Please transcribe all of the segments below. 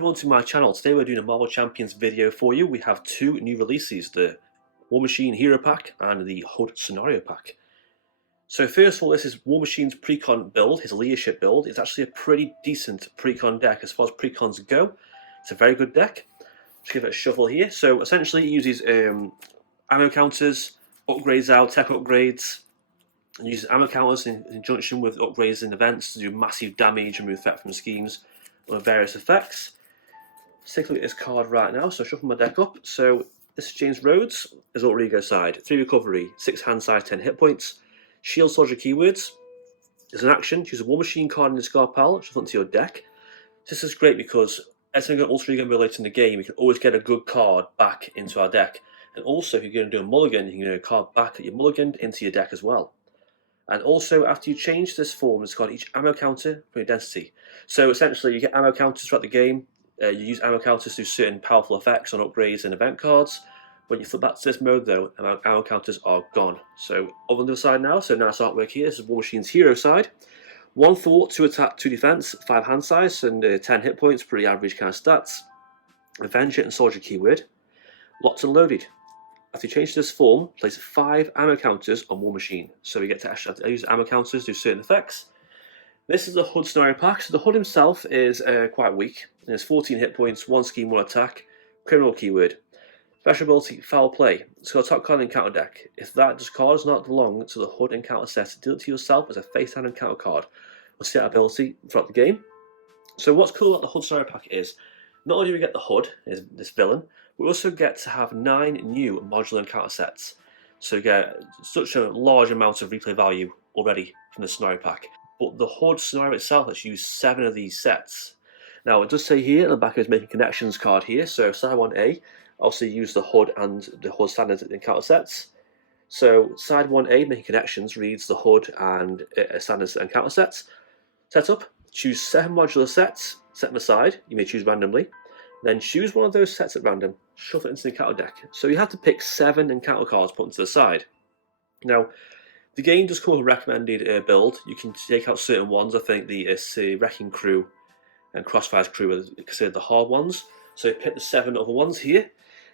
everyone to my channel. Today we're doing a Marvel Champions video for you. We have two new releases, the War Machine Hero Pack and the Hood Scenario Pack. So first of all, this is War Machine's Precon build, his leadership build. It's actually a pretty decent Precon deck as far as Precons go. It's a very good deck. Let's give it a shuffle here. So essentially it uses ammo counters, upgrades out, tech upgrades, and uses ammo counters in conjunction with upgrades in events to do massive damage and remove threat from schemes with various effects. Let's take a look at this card right now. So shuffle my deck up. So this is James Rhodes, his alter ego side. 3 recovery, 6 hand size, 10 hit points. Shield soldier keywords. As an action, choose a War Machine card in the discard pile, shuffle into your deck. This is great because as an alter ego related in the game, you can always get a good card back into our deck. And also, if you're going to do a mulligan, you can get a card back that you mulliganed into your deck as well. And also, after you change this form, it's got each ammo counter for identity. So essentially, you get ammo counters throughout the game. You use ammo counters to do certain powerful effects on upgrades and event cards. When you flip back to this mode, though, ammo counters are gone. So over on the other side now, so nice artwork here. This is War Machine's hero side. 1 thought, 2 attack, 2 defense, 5 hand size, and 10 hit points. Pretty average kind of stats. Avenger and soldier keyword. Locked and loaded. After you change this form, place 5 ammo counters on War Machine. So we get to actually use ammo counters to do certain effects. This is the Hood Scenario Pack. So the Hood himself is quite weak. He has 14 hit points, 1 scheme, 1 attack. Criminal keyword. Special ability, Foul Play. It's got a top card in encounter deck. If that card does not belong to the Hood encounter set, deal it to yourself as a face-down encounter card. We'll see that ability throughout the game. So what's cool about the Hood Scenario Pack is, not only do we get the Hood, this villain, we also get to have 9 new modular encounter sets. So you get such a large amount of replay value already from the Scenario Pack. But the Hood Scenario itself has used 7 of these sets. Now it does say here at the back of his Making Connections card here, so side 1A, also use the Hood and the Hood standard encounter sets. So side 1A, Making Connections, reads the Hood and standard encounter sets. Setup, choose 7 modular sets, set them aside, you may choose randomly. Then choose one of those sets at random, shuffle it into the encounter deck. So you have to pick 7 encounter cards put into the side. Now, the game does come with a recommended build. You can take out certain ones. I think the Wrecking Crew and Crossfire's Crew are considered the hard ones. So pick the 7 other ones here.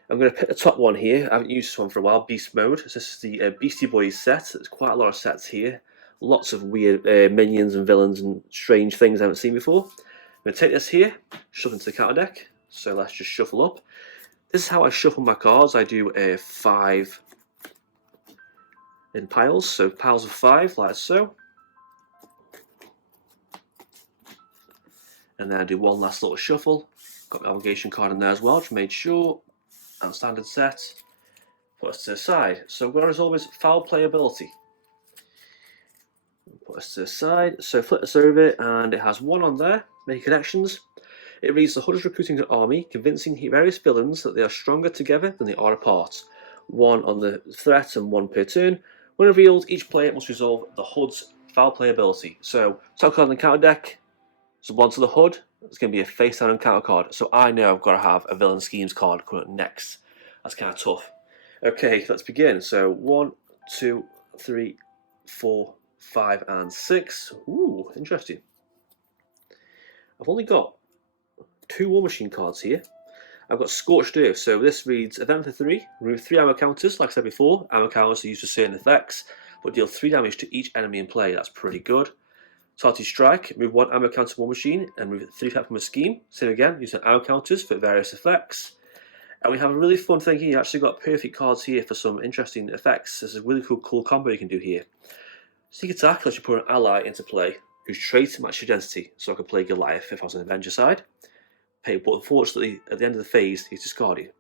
I'm going to pick the top one here. I haven't used this one for a while, Beast Mode. So this is the Beastie Boys set. There's quite a lot of sets here. Lots of weird minions and villains and strange things I haven't seen before. I'm going to take this here, shove into the counter deck. So let's just shuffle up. This is how I shuffle my cards. I do 5 in piles, so piles of 5, like so. And then I do one last little shuffle. Got my obligation card in there as well, just made sure. And standard set. Put us to the side. So we've got as always foul play ability. Put us to the side. So flip this over, and it has 1 on there. Make connections. It reads the Hood is recruiting an army, convincing various villains that they are stronger together than they are apart. 1 on the threat and 1 per turn. When revealed, each player must resolve the Hood's foul play ability. So, top card in the counter deck, so 1 to the Hood, it's going to be a face down encounter card. So I know I've got to have a Villain Schemes card coming up next. That's kind of tough. Okay, let's begin. So 1, 2, 3, 4, 5, and 6. Ooh, interesting. I've only got 2 War Machine cards here. I've got Scorched Earth, so this reads event for 3, remove 3 ammo counters, like I said before. Ammo counters are used for certain effects, but deal 3 damage to each enemy in play. That's pretty good. Targeted Strike, remove 1 ammo counter War Machine, and remove 3 threat from a scheme. Same again, using ammo counters for various effects. And we have a really fun thing here. You actually got perfect cards here for some interesting effects. There's a really cool combo you can do here. Sneak Attack lets you put an ally into play whose trait matches your identity, so I could play Goliath if I was an Avenger side. But unfortunately, at the end of the phase, he's discarded.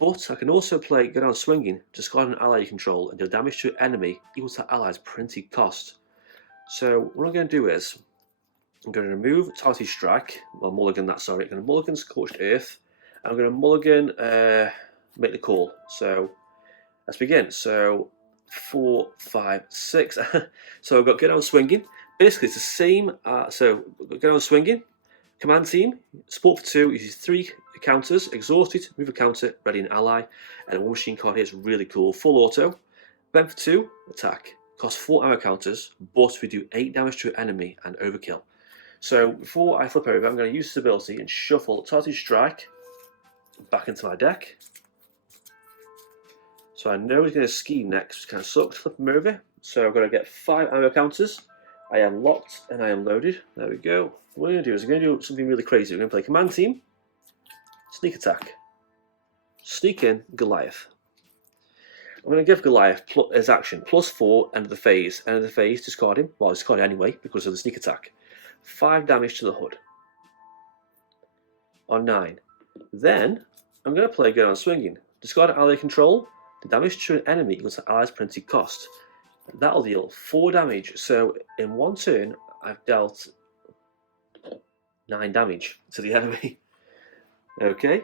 But I can also play Go Down Swinging, discard an ally you control, and deal damage to an enemy equal to that ally's printed cost. So what I'm going to do is, I'm going to remove Targeted Strike, well mulligan that, sorry, I'm going to mulligan Scorched Earth, and I'm going to mulligan Make the Call. So let's begin. So 4, 5, 6. So I've got Go Down Swinging. Basically it's the same, so Go Down Swinging. Command team, support for 2, uses 3 counters, exhausted, move a counter, ready an ally, and a War Machine card here is really cool, full auto. Event for 2, attack, costs 4 ammo counters, but we do 8 damage to an enemy and overkill. So before I flip over, I'm going to use this ability and shuffle Targeted Strike back into my deck. So I know he's going to scheme next, which kind of sucks. Flip him over. So I'm going to get 5 ammo counters. I am locked and I am loaded. There we go. What we're going to do is we're going to do something really crazy. We're going to play Command Team, Sneak Attack, Sneak In, Goliath. I'm going to give Goliath his action +4 end of the phase. End of the phase, discard him. Well, discard it anyway because of the sneak attack. 5 damage to the hood. On 9. Then I'm going to play Go On Swinging. Discard ally control. The damage to an enemy equals the ally's printed cost. That'll deal 4 damage. So in one turn, I've dealt 9 damage to the enemy. Okay.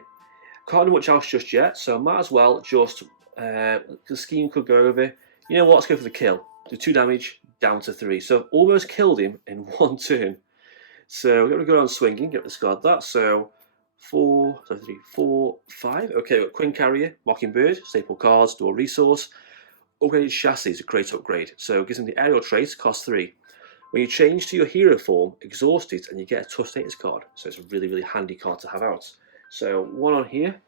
Can't do much else just yet, so I might as well just. The scheme could go over. You know what? Let's go for the kill. Do 2 damage, down to 3. So I've almost killed him in one turn. So we're going to go on swinging, get discard that. So 4, 3, 4, 5. Okay, we've got Queen Carrier, Mockingbird, staple cards, dual resource. Upgraded chassis is a great upgrade. So it gives him the aerial trait, cost 3. When you change to your hero form, exhaust it, and you get a tough status card. So it's a really, really handy card to have out. So 1 on here.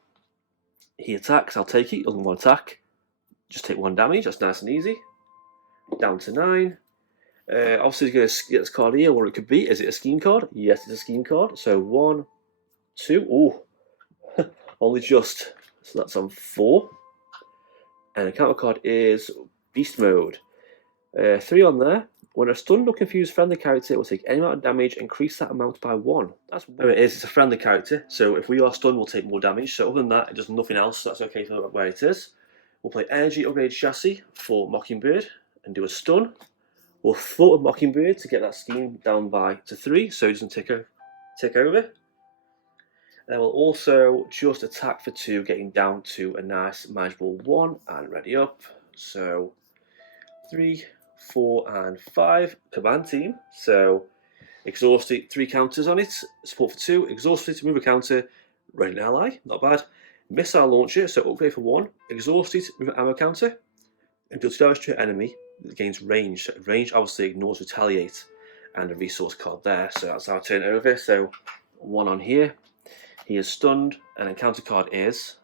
He attacks, I'll take it. He doesn't want to attack. Just take 1 damage, that's nice and easy. Down to 9. Obviously, he's going to get this card here, what it could be. Is it a scheme card? Yes, it's a scheme card. So 1, 2. Oh, only just. So that's on 4. And the counter card is Beast Mode. 3 on there. When a stunned or confused friendly character will take any amount of damage, increase that amount by 1. That's what it is. It's a friendly character, so if we are stunned, we'll take more damage. So other than that, it does nothing else. So that's okay for where it is. We'll play Energy Upgrade Chassis for Mockingbird and do a stun. We'll thought of Mockingbird to get that scheme down to 3, so it doesn't tick over. And then we'll also just attack for 2, getting down to a nice manageable 1 and ready up. So 3, 4 and 5. Command Team. So exhausted, 3 counters on it. Support for 2. Exhausted to move a counter. Ready an ally. Not bad. Missile launcher. So upgrade for 1. Exhausted, move an ammo counter. And deal 2 damage to an enemy. It gains range. So range obviously ignores retaliate and a resource card there. So that's our turn over. So 1 on here. He is stunned, and then counter card is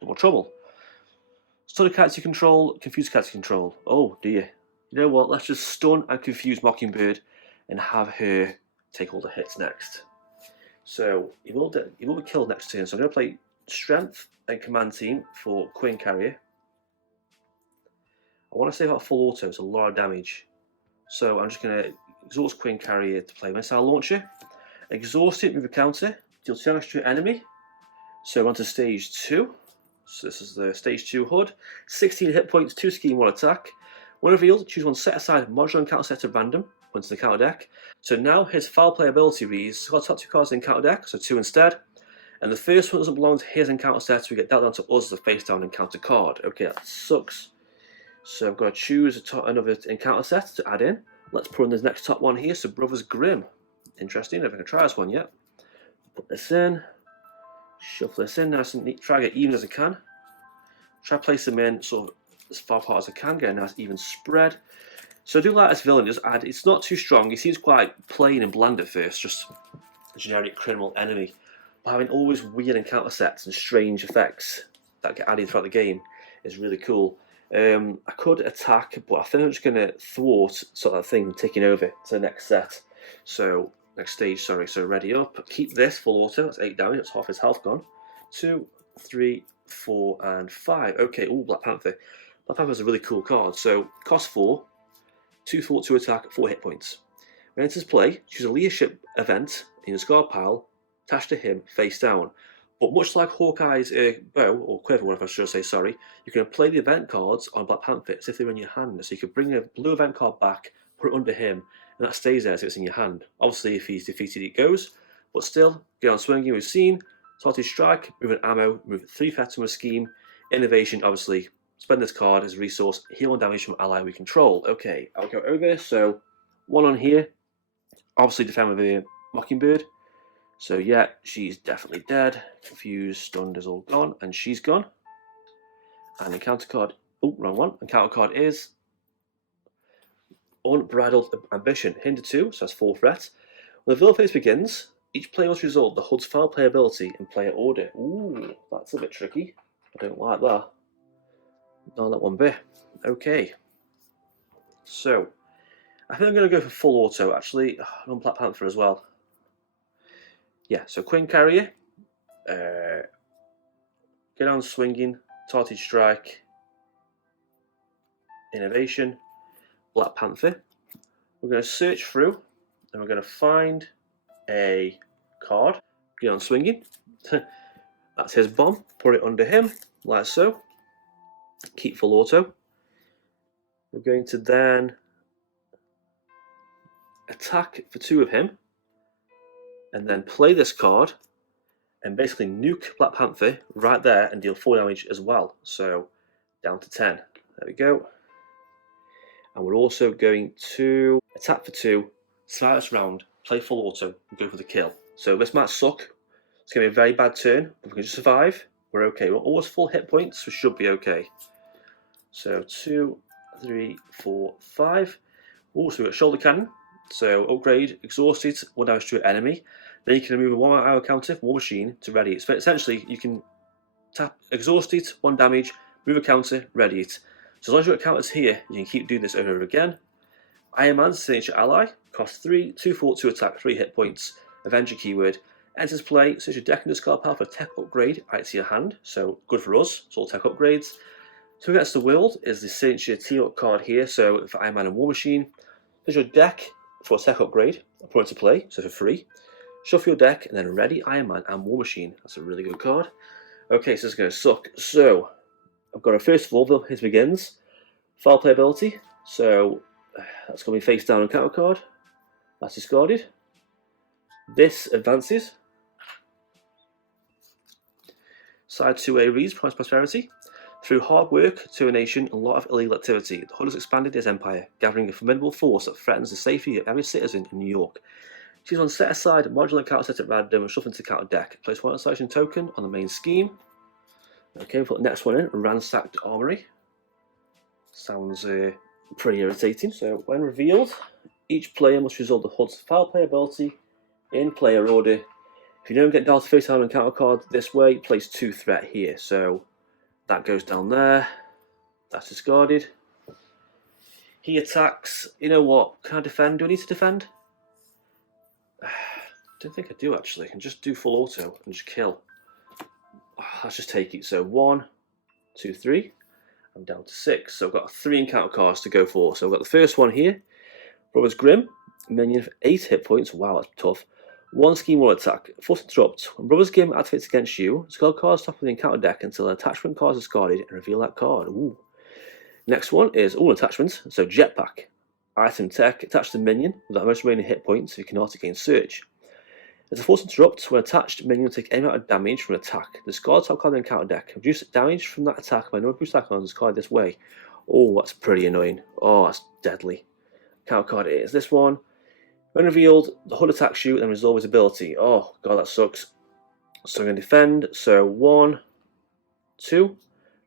Double Trouble. Stun character control, confuse character control. Oh dear. You know what? Let's just stun and confuse Mockingbird and have her take all the hits next. So he will be killed next turn. So I'm going to play Strength and Command Team for Queen Carrier. I want to save out full auto, it's a lot of damage. So I'm just going to exhaust Queen Carrier to play Missile Launcher. Exhaust it, move a counter, deal 2 damage to an enemy. So we're on to stage 2. So this is the stage 2 HUD. 16 hit points, 2 scheme, 1 attack. When revealed, choose 1 set aside modular and counter set at random. Put into the counter deck. So now his foul play ability reads, got top 2 cards in counter deck, so 2 instead. And the first one doesn't belong to his encounter set, so we get dealt down to us as a face down encounter card. Okay, that sucks. So I've got to choose another encounter set to add in. Let's put in this next top one here, so Brothers Grimm. Interesting, I haven't tried this one yet. Put this in. Shuffle this in, nice and neat. Try to get even as I can. Try to place them in sort of as far apart as I can, get a nice even spread. So I do like this villain, just add, it's not too strong, he seems quite plain and bland at first, just a generic criminal enemy. But having always weird encounter sets and strange effects that get added throughout the game is really cool. I could attack, but I think I'm just going to thwart sort of that thing taking over to the next set. So next stage, sorry. So ready up. Keep this full auto. That's 8 damage. That's half his health gone. 2, 3, 4, and 5. Okay. Oh, Black Panther. Black Panther's a really cool card. So cost 4, 2 thought, 2 attack, 4 hit points. When it enters play, choose a leadership event in the discard pile, attached to him, face down. But much like Hawkeye's bow, or quiver, whatever I should say, sorry, you can play the event cards on Black Panther as if they're in your hand. So you could bring a blue event card back, put it under him, and that stays there so it's in your hand. Obviously, if he's defeated, it goes. But still, get on swinging, we've seen. Targeted Strike, move an ammo, move 3 threats from a scheme. Innovation, obviously, spend this card as a resource, heal and damage from ally we control. Okay, I'll go over. So, 1 on here. Obviously, defend with a Mockingbird. So yeah, she's definitely dead. Confused, stunned is all gone, and she's gone. And the counter card, oh, wrong one. And counter card is Unbridled Ambition. Hinder 2, so that's 4 threat. When the villain phase begins, each player must resolve the HUD's file player ability in player order. Ooh, that's a bit tricky. I don't like that. Not that one bit. Okay. So, I think I'm going to go for full auto, actually. On Black Panther as well. Yeah, so Queen Carrier. Get on swinging. Targeted Strike. Innovation. Black Panther. We're going to search through and we're going to find a card. Get on swinging. That's his bomb. Put it under him, like so. Keep full auto. We're going to then attack for 2 of him and then play this card and basically nuke Black Panther right there and deal 4 damage as well. So down to 10. There we go. And we're also going to attack for 2, survive this round, play full auto, and go for the kill. So this might suck. It's going to be a very bad turn, but if we can just survive, we're okay. We're almost full hit points, so we should be okay. So 2, 3, 4, 5. Also, we've got Shoulder Cannon. So upgrade, exhausted, 1 damage to an enemy. Then you can remove a 1 hour counter from War Machine to ready it. So essentially, you can tap exhausted, 1 damage, move a counter, ready it. So as long as you've got counters here, you can keep doing this over and over again. Iron Man's signature ally, cost 3, 2 fort, 2 attack, 3 hit points. Avenger keyword. Enters play, search your deck and discard power for a tech upgrade, add it to your hand. So good for us, it's all tech upgrades. 2 Against the World is the signature team-up card here, so for Iron Man and War Machine. There's your deck for a tech upgrade, put it to play, so for free. Shuffle your deck and then ready Iron Man and War Machine. That's a really good card. Okay, so it's going to suck. So I've got a first of all, his begins. File play ability, so that's going to be face down and counter card. That's discarded. This advances. Side 2A reads Price Prosperity. Through hard work, determination, and a lot of illegal activity, the HUD has expanded his empire, gathering a formidable force that threatens the safety of every citizen in New York. Choose one set aside modular counter set at random and shuffle into the counter deck. Place 1 isolation token on the main scheme. Okay, we'll put the next one in, Ransacked Armory. Sounds pretty irritating. So when revealed, each player must resolve the HUD's file play ability in player order. If you don't get Delta face down and counter card this way, place 2 threat here. So that goes down there. That's discarded. He attacks. You know what? Can I defend? Do I need to defend? I don't think I do actually. I can just do full auto and just kill. Let's just take it. So 1, 2, 3. I'm down to 6. So I've got 3 encounter cards to go for. So I've got the first one here. Brother's Grim. Minion for 8 hit points. Wow, that's tough. 1 scheme or attack. Force interrupt. When Brother's Grim activates against you, discard cards top of the encounter deck until an attachment card is discarded and reveal that card. Ooh. Next one is all attachments. So Jetpack. Item tech attached to minion with the most remaining hit points if you cannot gain search. As a force interrupt, when attached, minion will take any amount of damage from an attack. Discard top card in the encounter deck. Reduce damage from that attack by no boost icon discarded this way. Oh, that's pretty annoying. Oh, that's deadly. Counter card is this one. When revealed, the HUD attacks you and then resolve his ability. Oh, god, that sucks. So I'm going to defend. So 1, 2,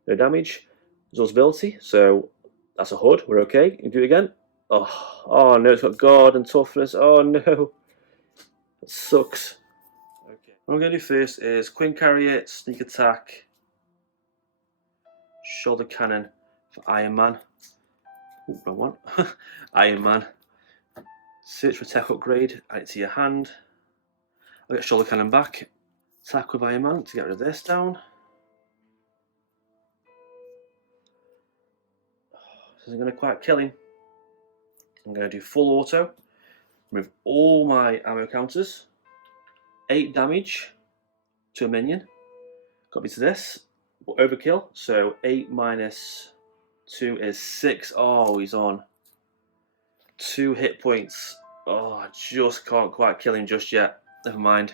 no damage. Resolves ability. So that's a HUD. We're okay. You can do it again. Oh no, it's got guard and toughness. Oh no. That sucks. Okay. What I'm going to do first is Queen Carrier, Sneak Attack, Shoulder Cannon for Iron Man. Ooh, wrong one. Iron Man. Search for tech upgrade, add it to your hand. I'll get Shoulder Cannon back. Attack with Iron Man to get rid of this down. This isn't going to quite kill him. I'm going to do full auto. Remove all my ammo counters. 8 damage to a minion. Got me to this. Overkill. So 8 minus 2 is 6. Oh, he's on 2 hit points. Oh, I just can't quite kill him just yet. Never mind.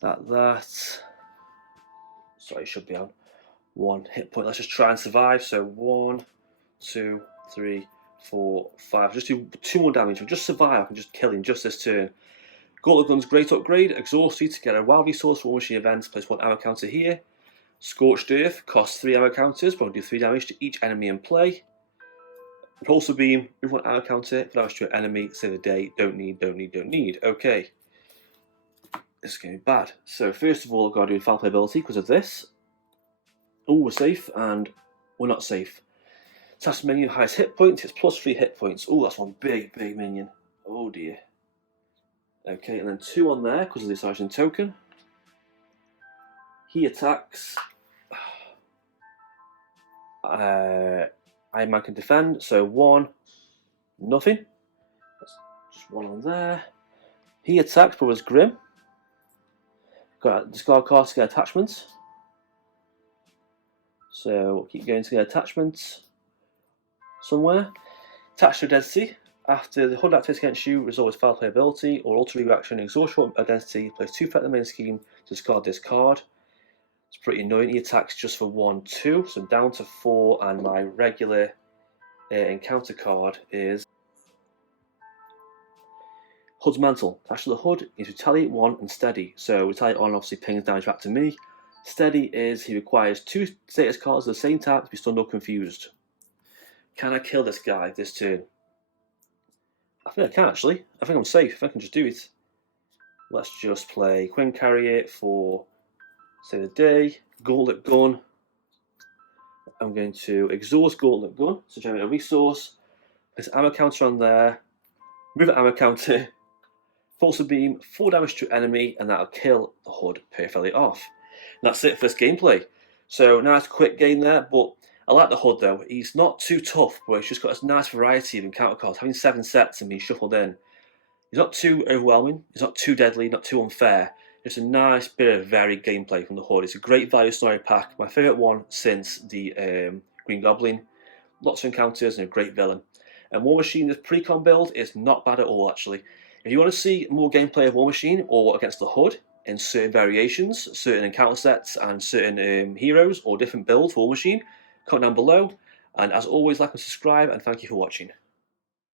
That. Sorry, it should be on 1 hit point. Let's just try and survive. So 1, 2, 3, 4, 5. Just do 2 more damage. We'll just survive. I can just kill him just this turn. Gauntlet Gun's great upgrade. Exhausted to get a wild resource for War Machine events. Place 1 ammo counter here. Scorched Earth costs 3 ammo counters, but I'll do 3 damage to each enemy in play. Propulsor beam, everyone arrow counter, for damage to an enemy, save the day, don't need. Okay. This is going to be bad. So first of all, I've got to do foul play ability because of this. Oh, we're safe, and we're not safe. Task minion, highest hit points, it's +3 hit points. Oh, that's one big minion. Oh dear. Okay, and then 2 on there because of the Sergeant token. He attacks. Iron Man can defend, so 1, nothing. That's just 1 on there. He attacks, but was Grim. Got discard cards to get attachments. So we'll keep going to get attachments somewhere. Attach to identity. After the HUD activates against you, resolves foul play ability or alter reaction, exhaust your identity, place 2 threat in the main scheme, discard this card. It's pretty annoying. He attacks just for 1, 2, so I'm down to 4, and my regular encounter card is HUD's Mantle. Attached to the HUD is Retaliate 1 and Steady. So Retaliate 1 obviously pings damage back to me. Steady is he requires 2 status cards at the same time to be stunned or confused. Can I kill this guy this turn? I think I can actually. I think I'm safe. I can just do it. Let's just play Quinn Carrier for save the day. Gauntlet Gun. I'm going to exhaust Gauntlet Gun, so generate a resource. There's ammo counter on there. Move the ammo counter. Pulsar beam, 4 damage to enemy, and that'll kill the HUD perfectly off. And that's it for this gameplay. So nice quick game there, but I like the HUD though. He's not too tough, but he's just got a nice variety of encounter cards. Having 7 sets and being shuffled in. He's not too overwhelming, he's not too deadly, not too unfair. Just a nice bit of varied gameplay from the HUD. It's a great value scenario pack, my favourite one since the Green Goblin. Lots of encounters and a great villain. And War Machine, this pre-con build is not bad at all actually. If you want to see more gameplay of War Machine or against the HUD in certain variations, certain encounter sets and certain heroes or different builds for War Machine, comment down below. And as always, like and subscribe, and thank you for watching.